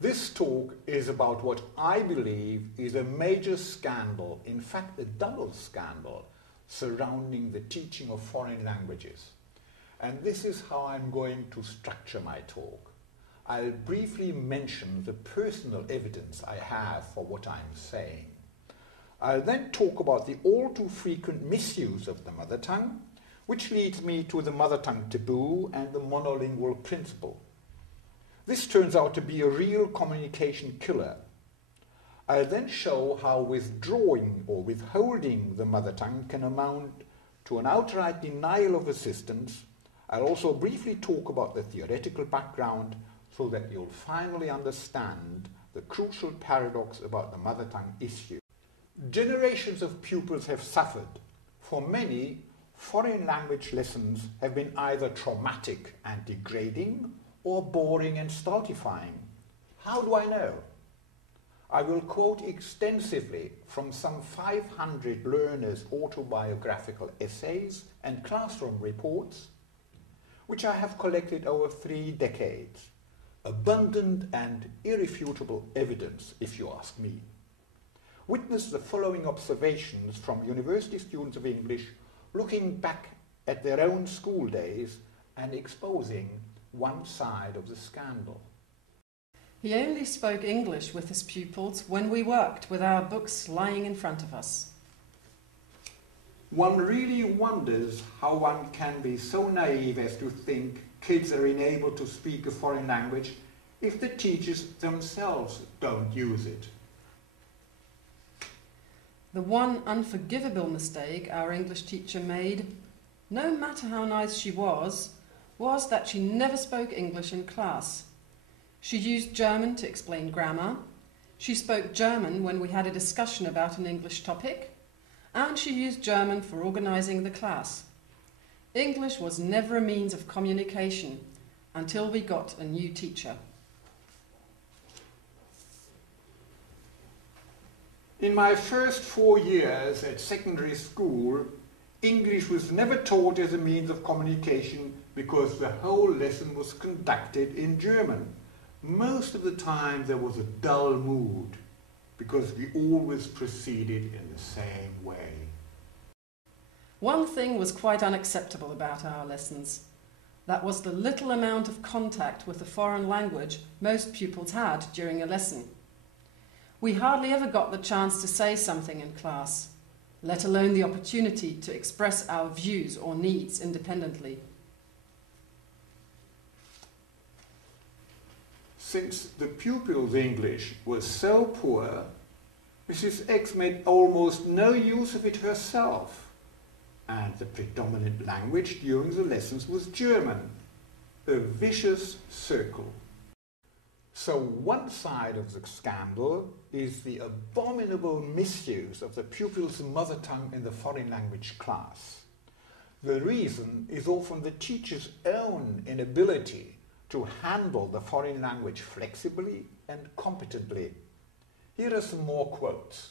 This talk is about what I believe is a major scandal, in fact a double scandal, surrounding the teaching of foreign languages. And this is how I'm going to structure my talk. I'll briefly mention the personal evidence I have for what I'm saying. I'll then talk about the all too frequent misuse of the mother tongue, which leads me to the mother tongue taboo and the monolingual principle. This turns out to be a real communication killer. I'll then show how withdrawing or withholding the mother tongue can amount to an outright denial of assistance. I'll also briefly talk about the theoretical background so that you'll finally understand the crucial paradox about the mother tongue issue. Generations of pupils have suffered. For many, foreign language lessons have been either traumatic and degrading or boring and stultifying. How do I know? I will quote extensively from some 500 learners' autobiographical essays and classroom reports, which I have collected over 3 decades. Abundant and irrefutable evidence, if you ask me. Witness the following observations from university students of English looking back at their own school days and exposing one side of the scandal. He only spoke English with his pupils when we worked with our books lying in front of us. One really wonders how one can be so naive as to think kids are enabled to speak a foreign language if the teachers themselves don't use it. The one unforgivable mistake our English teacher made, no matter how nice she was that she never spoke English in class. She used German to explain grammar, she spoke German when we had a discussion about an English topic, and she used German for organising the class. English was never a means of communication until we got a new teacher. In my first 4 years at secondary school, English was never taught as a means of communication because the whole lesson was conducted in German. Most of the time there was a dull mood because we always proceeded in the same way. One thing was quite unacceptable about our lessons. That was the little amount of contact with the foreign language most pupils had during a lesson. We hardly ever got the chance to say something in class, let alone the opportunity to express our views or needs independently. Since the pupils' English was so poor, Mrs. X made almost no use of it herself, and the predominant language during the lessons was German, a vicious circle. So one side of the scandal is the abominable misuse of the pupil's mother tongue in the foreign language class. The reason is often the teacher's own inability to handle the foreign language flexibly and competently. Here are some more quotes.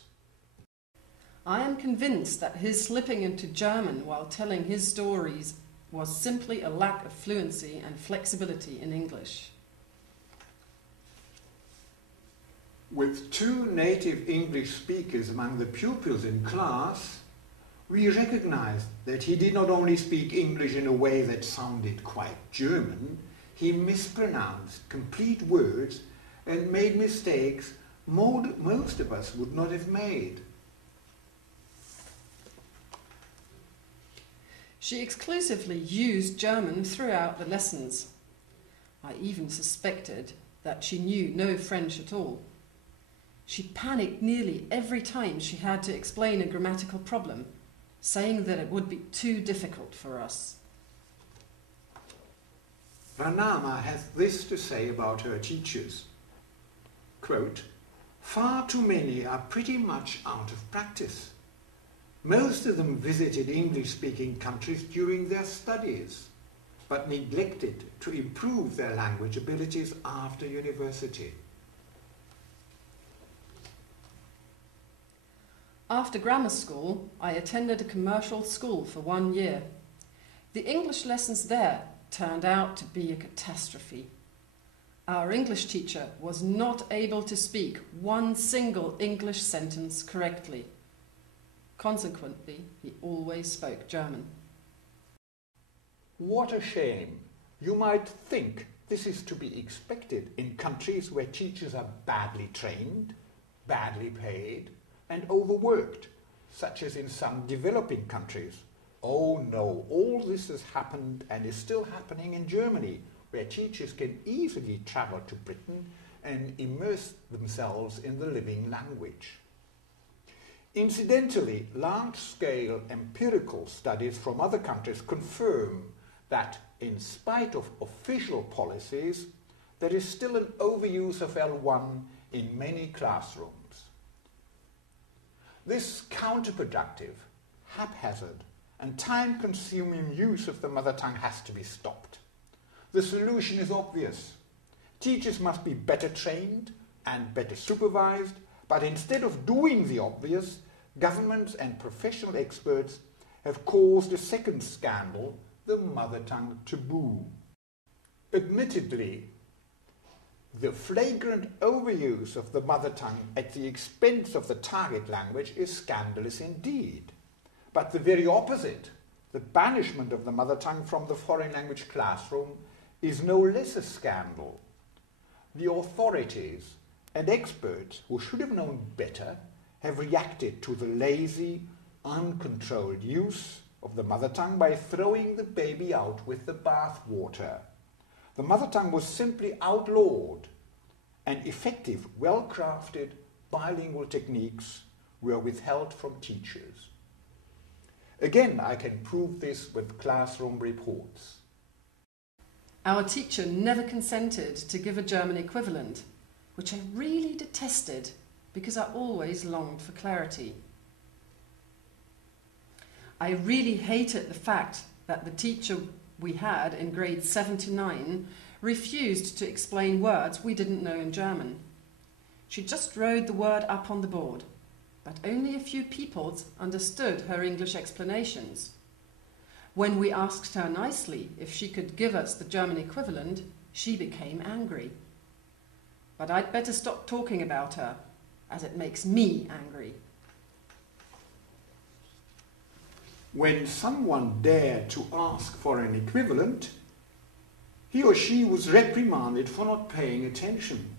I am convinced that his slipping into German while telling his stories was simply a lack of fluency and flexibility in English. With 2 native English speakers among the pupils in class, we recognized that he did not only speak English in a way that sounded quite German, he mispronounced complete words and made mistakes most of us would not have made. She exclusively used German throughout the lessons. I even suspected that she knew no French at all. She panicked nearly every time she had to explain a grammatical problem, saying that it would be too difficult for us. Ranama has this to say about her teachers. Quote, "Far too many are pretty much out of practice. Most of them visited English-speaking countries during their studies, but neglected to improve their language abilities after university." After grammar school, I attended a commercial school for 1 year. The English lessons there turned out to be a catastrophe. Our English teacher was not able to speak one single English sentence correctly. Consequently, he always spoke German. What a shame! You might think this is to be expected in countries where teachers are badly trained, badly paid, and overworked, such as in some developing countries. Oh no, all this has happened and is still happening in Germany, where teachers can easily travel to Britain and immerse themselves in the living language. Incidentally, large-scale empirical studies from other countries confirm that, in spite of official policies, there is still an overuse of L1 in many classrooms. This counterproductive, haphazard, and time-consuming use of the mother tongue has to be stopped. The solution is obvious. Teachers must be better trained and better supervised, but instead of doing the obvious, governments and professional experts have caused a second scandal, the mother tongue taboo. Admittedly, the flagrant overuse of the mother tongue at the expense of the target language is scandalous indeed. But the very opposite, the banishment of the mother tongue from the foreign language classroom, is no less a scandal. The authorities and experts who should have known better have reacted to the lazy, uncontrolled use of the mother tongue by throwing the baby out with the bathwater. The mother tongue was simply outlawed, and effective, well-crafted bilingual techniques were withheld from teachers. Again, I can prove this with classroom reports. Our teacher never consented to give a German equivalent, which I really detested because I always longed for clarity. I really hated the fact that the teacher we had in grades 7 to 9 refused to explain words we didn't know in German. She just wrote the word up on the board, but only a few pupils understood her English explanations. When we asked her nicely if she could give us the German equivalent, she became angry. But I'd better stop talking about her, as it makes me angry. When someone dared to ask for an equivalent, he or she was reprimanded for not paying attention.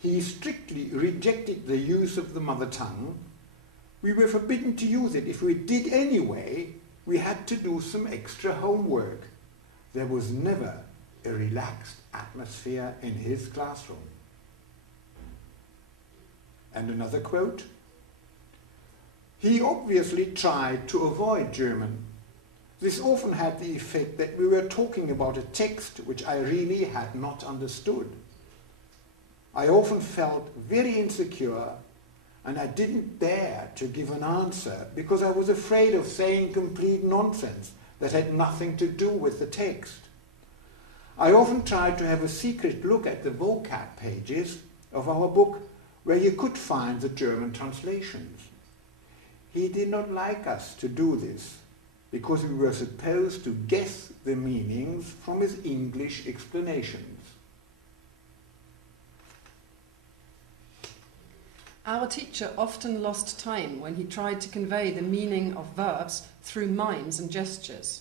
He strictly rejected the use of the mother tongue. We were forbidden to use it. If we did anyway, we had to do some extra homework. There was never a relaxed atmosphere in his classroom. And another quote, "He obviously tried to avoid German. This often had the effect that we were talking about a text which I really had not understood. I often felt very insecure and I didn't dare to give an answer because I was afraid of saying complete nonsense that had nothing to do with the text. I often tried to have a secret look at the vocab pages of our book where you could find the German translations. He did not like us to do this because we were supposed to guess the meanings from his English explanations." Our teacher often lost time when he tried to convey the meaning of verbs through mimes and gestures.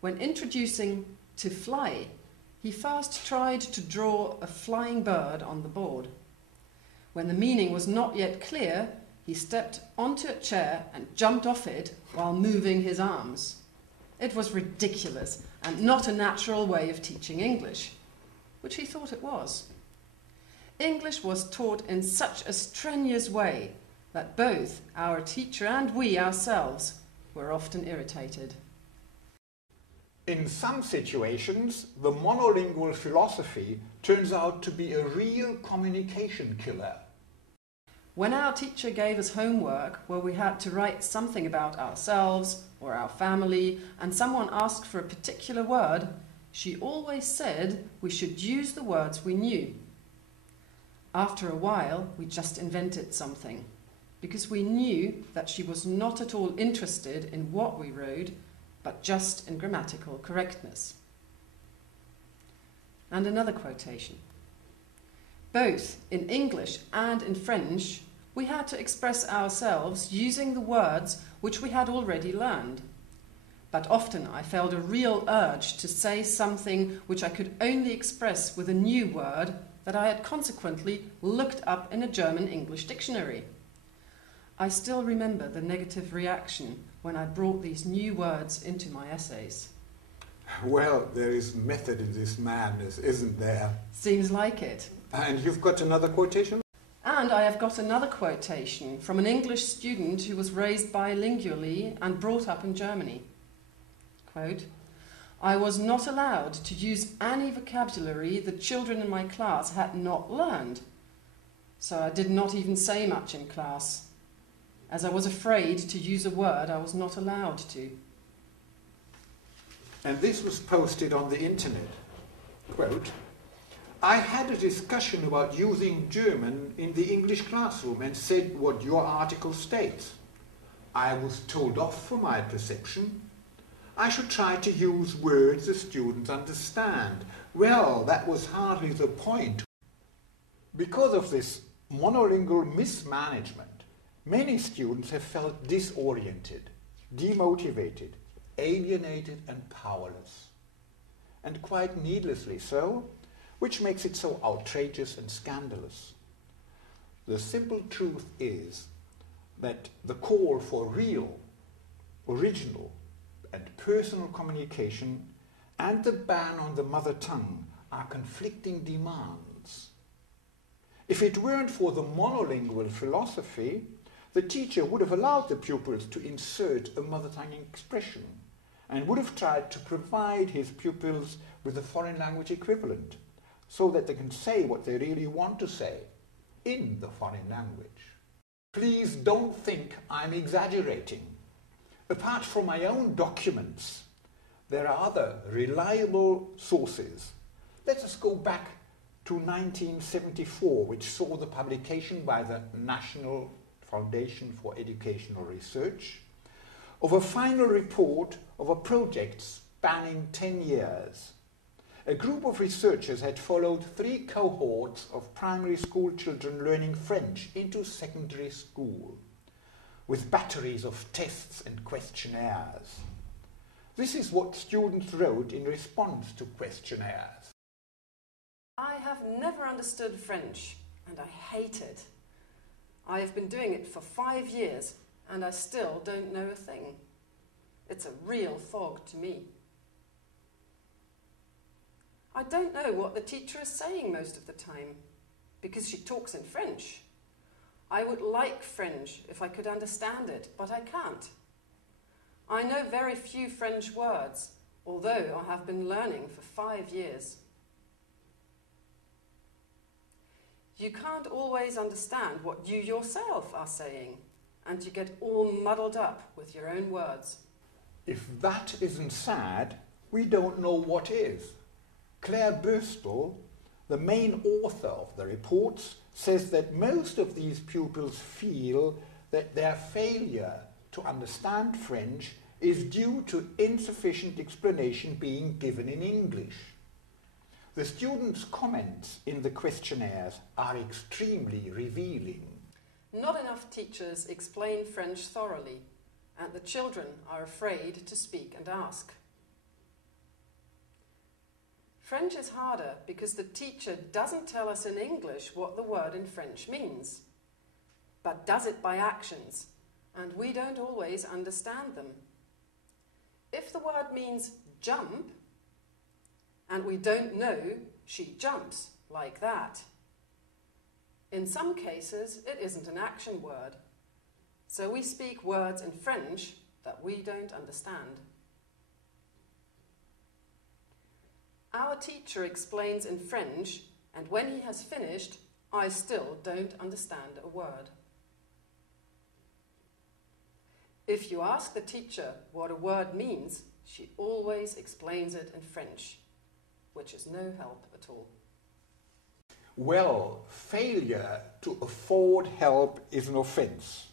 When introducing to fly, he first tried to draw a flying bird on the board. When the meaning was not yet clear, he stepped onto a chair and jumped off it while moving his arms. It was ridiculous and not a natural way of teaching English, which he thought it was. English was taught in such a strenuous way that both our teacher and we ourselves were often irritated. In some situations, the monolingual philosophy turns out to be a real communication killer. When our teacher gave us homework where we had to write something about ourselves or our family and someone asked for a particular word, she always said we should use the words we knew. After a while, we just invented something, because we knew that she was not at all interested in what we wrote, but just in grammatical correctness. and another quotation. Both in English and in French, we had to express ourselves using the words which we had already learned. But often I felt a real urge to say something which I could only express with a new word that I had consequently looked up in a German-English dictionary. I still remember the negative reaction when I brought these new words into my essays. Well, there is method in this madness, isn't there? Seems like it. And you've got another quotation? And I have got another quotation from an English student who was raised bilingually and brought up in Germany. Quote, "I was not allowed to use any vocabulary the children in my class had not learned, so I did not even say much in class, as I was afraid to use a word I was not allowed to." And this was posted on the internet. Quote, "I had a discussion about using German in the English classroom and said what your article states. I was told off for my perception. I should try to use words the students understand. Well, that was hardly the point." Because of this monolingual mismanagement, many students have felt disoriented, demotivated, alienated and powerless. And quite needlessly so, which makes it so outrageous and scandalous. The simple truth is that the call for real, original, and personal communication and the ban on the mother tongue are conflicting demands. If it weren't for the monolingual philosophy, the teacher would have allowed the pupils to insert a mother tongue expression and would have tried to provide his pupils with a foreign language equivalent so that they can say what they really want to say in the foreign language. Please don't think I'm exaggerating. Apart from my own documents, there are other reliable sources. Let us go back to 1974, which saw the publication by the National Foundation for Educational Research of a final report of a project spanning 10 years. A group of researchers had followed 3 cohorts of primary school children learning French into secondary school, with batteries of tests and questionnaires. This is what students wrote in response to questionnaires. "I have never understood French, and I hate it. I have been doing it for 5 years, and I still don't know a thing. It's a real fog to me. I don't know what the teacher is saying most of the time, because she talks in French. I would like French if I could understand it, but I can't. I know very few French words, although I have been learning for 5 years. You can't always understand what you yourself are saying, and you get all muddled up with your own words." If that isn't sad, we don't know what is. Claire Burstall, the main author of the reports, says that most of these pupils feel that their failure to understand French is due to insufficient explanation being given in English. The students' comments in the questionnaires are extremely revealing. Not enough teachers explain French thoroughly, and the children are afraid to speak and ask. French is harder because the teacher doesn't tell us in English what the word in French means, but does it by actions, and we don't always understand them. If the word means jump, and we don't know she jumps like that, in some cases it isn't an action word, so we speak words in French that we don't understand. Our teacher explains in French, and when he has finished, I still don't understand a word. If you ask the teacher what a word means, she always explains it in French, which is no help at all. Well, failure to afford help is an offence.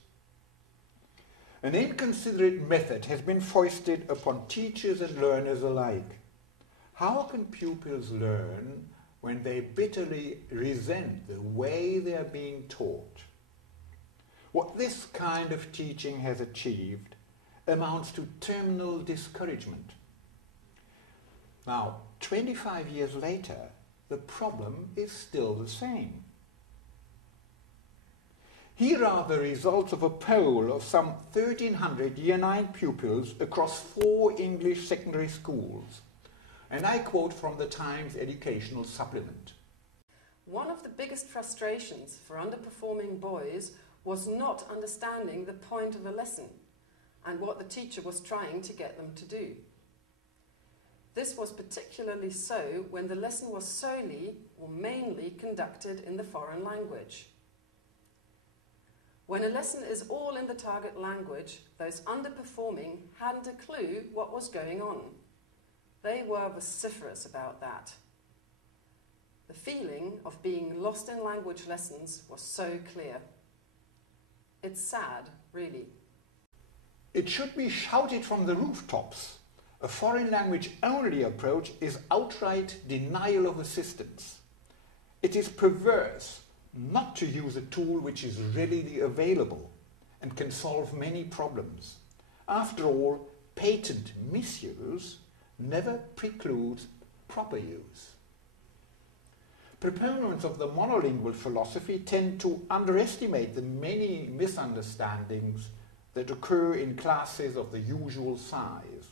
An inconsiderate method has been foisted upon teachers and learners alike. How can pupils learn when they bitterly resent the way they are being taught? What this kind of teaching has achieved amounts to terminal discouragement. Now, 25 years later, the problem is still the same. Here are the results of a poll of some 1,300 Year 9 pupils across 4 English secondary schools. And I quote from the Times Educational Supplement. One of the biggest frustrations for underperforming boys was not understanding the point of a lesson and what the teacher was trying to get them to do. This was particularly so when the lesson was solely or mainly conducted in the foreign language. When a lesson is all in the target language, those underperforming hadn't a clue what was going on. They were vociferous about that. The feeling of being lost in language lessons was so clear. It's sad, really. It should be shouted from the rooftops. A foreign language only approach is outright denial of assistance. It is perverse not to use a tool which is readily available and can solve many problems. After all, patent misuse never precludes proper use. Proponents of the monolingual philosophy tend to underestimate the many misunderstandings that occur in classes of the usual size.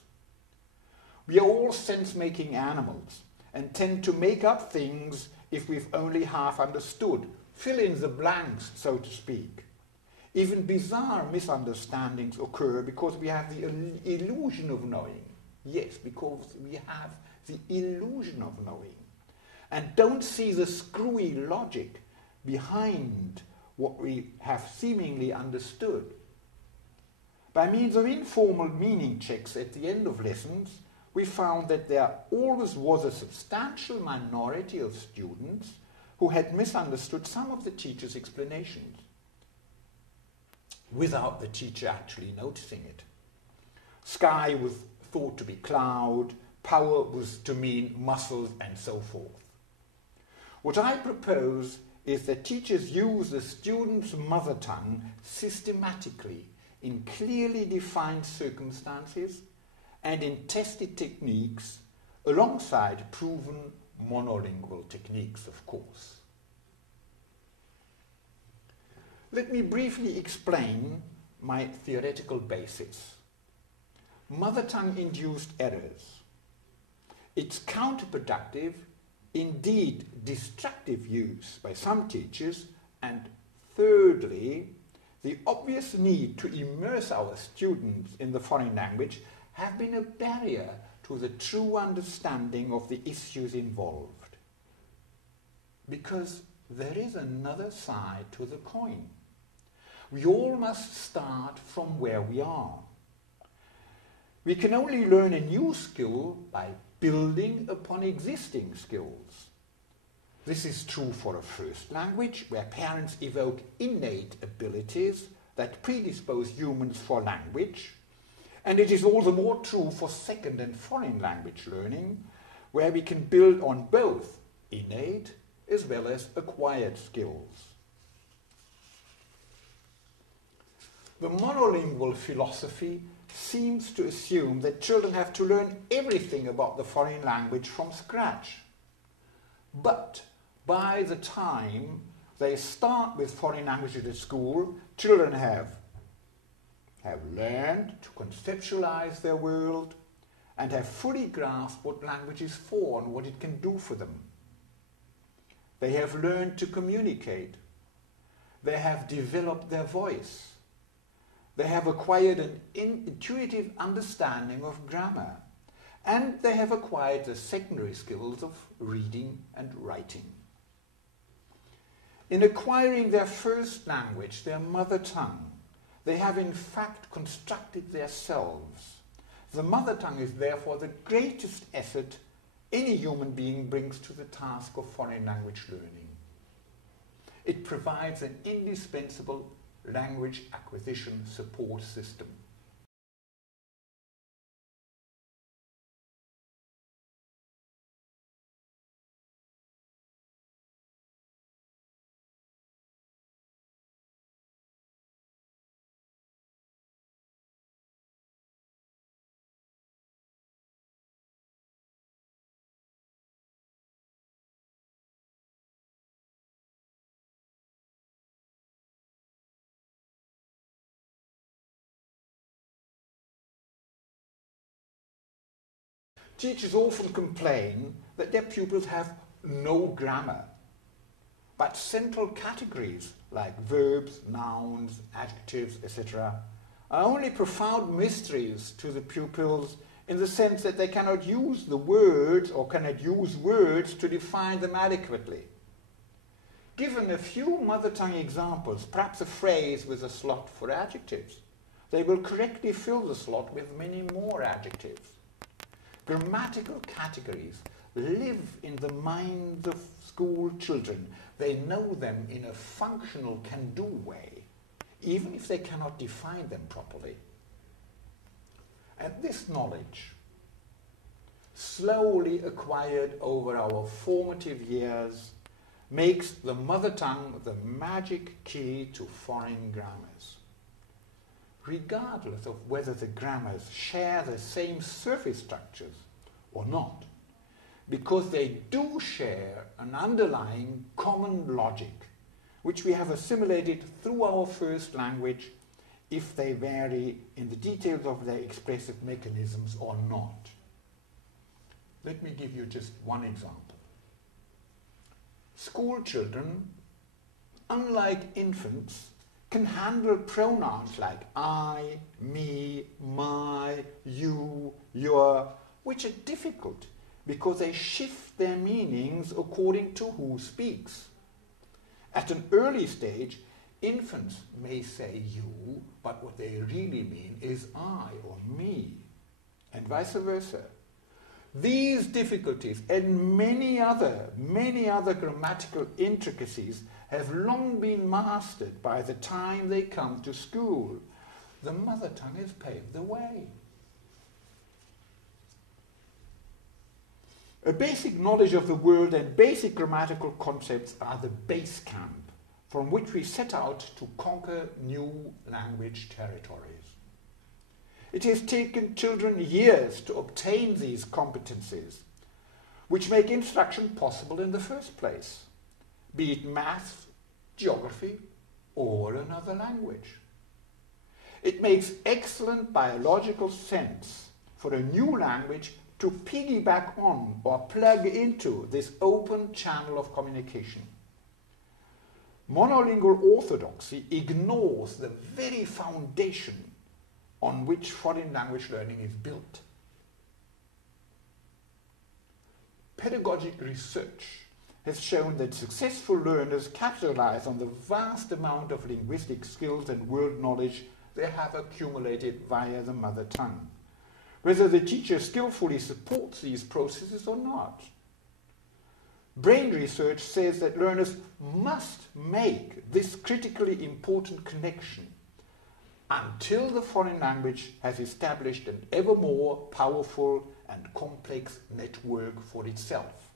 We are all sense-making animals and tend to make up things if we've only half understood, fill in the blanks, so to speak. Even bizarre misunderstandings occur because we have the illusion of knowing. Yes, because we have the illusion of knowing and don't see the screwy logic behind what we have seemingly understood. By means of informal meaning checks at the end of lessons, we found that there always was a substantial minority of students who had misunderstood some of the teacher's explanations, without the teacher actually noticing it. Sky was thought to be cloud, power was to mean muscles, and so forth. What I propose is that teachers use the student's mother tongue systematically in clearly defined circumstances and in tested techniques alongside proven monolingual techniques, of course. Let me briefly explain my theoretical basis. Mother tongue-induced errors. Its counterproductive, indeed destructive use by some teachers, and thirdly, the obvious need to immerse our students in the foreign language have been a barrier to the true understanding of the issues involved. Because there is another side to the coin. We all must start from where we are. We can only learn a new skill by building upon existing skills. This is true for a first language, where parents evoke innate abilities that predispose humans for language, and it is all the more true for second and foreign language learning, where we can build on both innate as well as acquired skills. The monolingual philosophy seems to assume that children have to learn everything about the foreign language from scratch. But by the time they start with foreign languages at school, children have learned to conceptualize their world and have fully grasped what language is for and what it can do for them. They have learned to communicate. They have developed their voice. They have acquired an intuitive understanding of grammar, and they have acquired the secondary skills of reading and writing. In acquiring their first language, their mother tongue, they have in fact constructed themselves. The mother tongue is therefore the greatest asset any human being brings to the task of foreign language learning. It provides an indispensable language acquisition support system. Teachers often complain that their pupils have no grammar, but central categories like verbs, nouns, adjectives, etc. are only profound mysteries to the pupils in the sense that they cannot use the words or cannot use words to define them adequately. Given a few mother tongue examples, perhaps a phrase with a slot for adjectives, they will correctly fill the slot with many more adjectives. Grammatical categories live in the minds of school children. They know them in a functional can-do way, even if they cannot define them properly. And this knowledge, slowly acquired over our formative years, makes the mother tongue the magic key to foreign grammars. Regardless of whether the grammars share the same surface structures or not, because they do share an underlying common logic, which we have assimilated through our first language, if they vary in the details of their expressive mechanisms or not. Let me give you just one example. School children, unlike infants, can handle pronouns like I, me, my, you, your, which are difficult because they shift their meanings according to who speaks. At an early stage, infants may say you, but what they really mean is I or me, and vice versa. These difficulties and many other grammatical intricacies have long been mastered by the time they come to school. The mother tongue has paved the way. A basic knowledge of the world and basic grammatical concepts are the base camp from which we set out to conquer new language territories. It has taken children years to obtain these competencies, which make instruction possible in the first place, be it maths, geography, or another language. It makes excellent biological sense for a new language to piggyback on or plug into this open channel of communication. Monolingual orthodoxy ignores the very foundation on which foreign language learning is built. Pedagogic research has shown that successful learners capitalize on the vast amount of linguistic skills and world knowledge they have accumulated via the mother tongue, whether the teacher skillfully supports these processes or not. Brain research says that learners must make this critically important connection until the foreign language has established an ever more powerful and complex network for itself.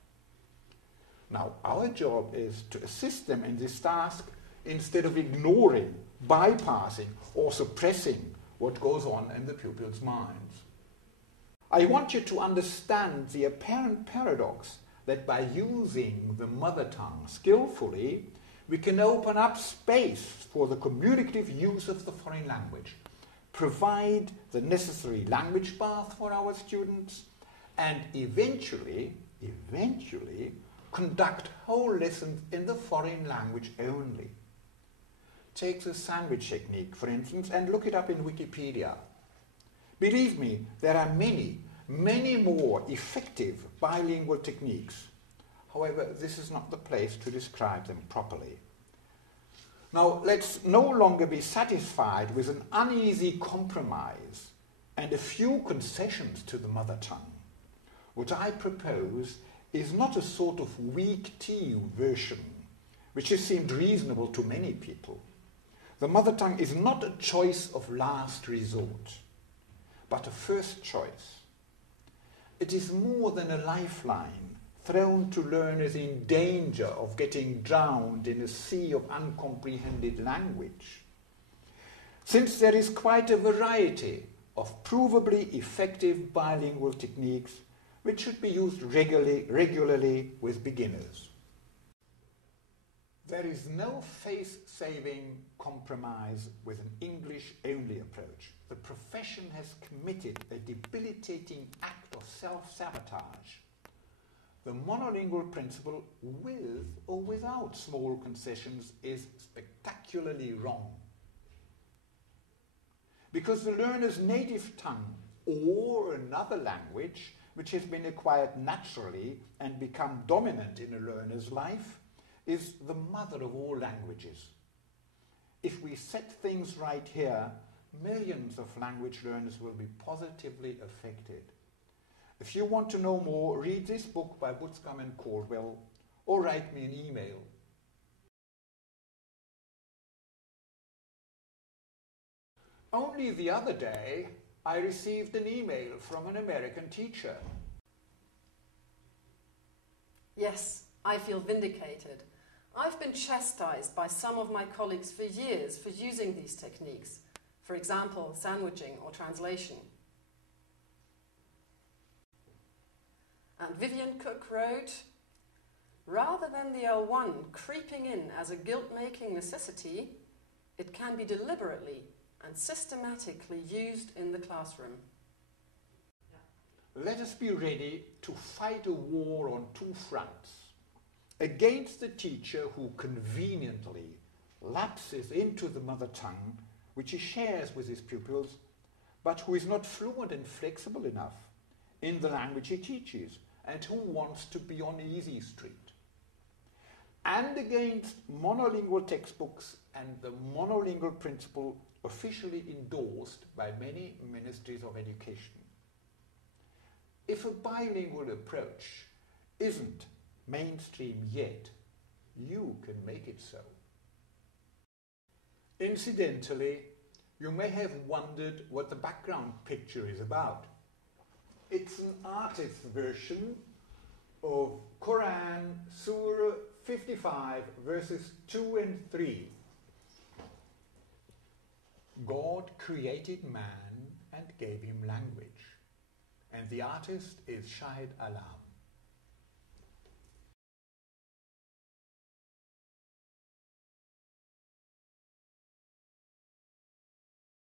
Now, our job is to assist them in this task instead of ignoring, bypassing, or suppressing what goes on in the pupils' minds. I want you to understand the apparent paradox that by using the mother tongue skillfully, we can open up space for the communicative use of the foreign language, provide the necessary language bath for our students, and eventually conduct whole lessons in the foreign language only. Take the sandwich technique, for instance, and look it up in Wikipedia. Believe me, there are many more effective bilingual techniques. However, this is not the place to describe them properly. Now, let's no longer be satisfied with an uneasy compromise and a few concessions to the mother tongue. What I propose is not a sort of weak tea version, which has seemed reasonable to many people. The mother tongue is not a choice of last resort, but a first choice. It is more than a lifeline thrown to learners in danger of getting drowned in a sea of uncomprehended language. Since there is quite a variety of provably effective bilingual techniques which should be used regularly with beginners. There is no face-saving compromise with an English-only approach. The profession has committed a debilitating act of self-sabotage. The monolingual principle, with or without small concessions, is spectacularly wrong. Because the learner's native tongue or another language which has been acquired naturally and become dominant in a learner's life is the mother of all languages. If we set things right here, millions of language learners will be positively affected. If you want to know more, read this book by Butzcombe and Caldwell, or write me an email. Only the other day, I received an email from an American teacher. Yes, I feel vindicated. I've been chastised by some of my colleagues for years for using these techniques, for example, sandwiching or translation. And Vivian Cook wrote, rather than the L1 creeping in as a guilt-making necessity, it can be deliberately and systematically used in the classroom. Let us be ready to fight a war on two fronts. Against the teacher who conveniently lapses into the mother tongue, which he shares with his pupils, but who is not fluent and flexible enough in the language he teaches, and who wants to be on easy street. And against monolingual textbooks and the monolingual principle officially endorsed by many ministries of education. If a bilingual approach isn't mainstream yet, you can make it so. Incidentally, you may have wondered what the background picture is about. It's an artist's version of Quran, Surah 55, verses 2 and 3. God created man and gave him language, and the artist is Shahid Alam.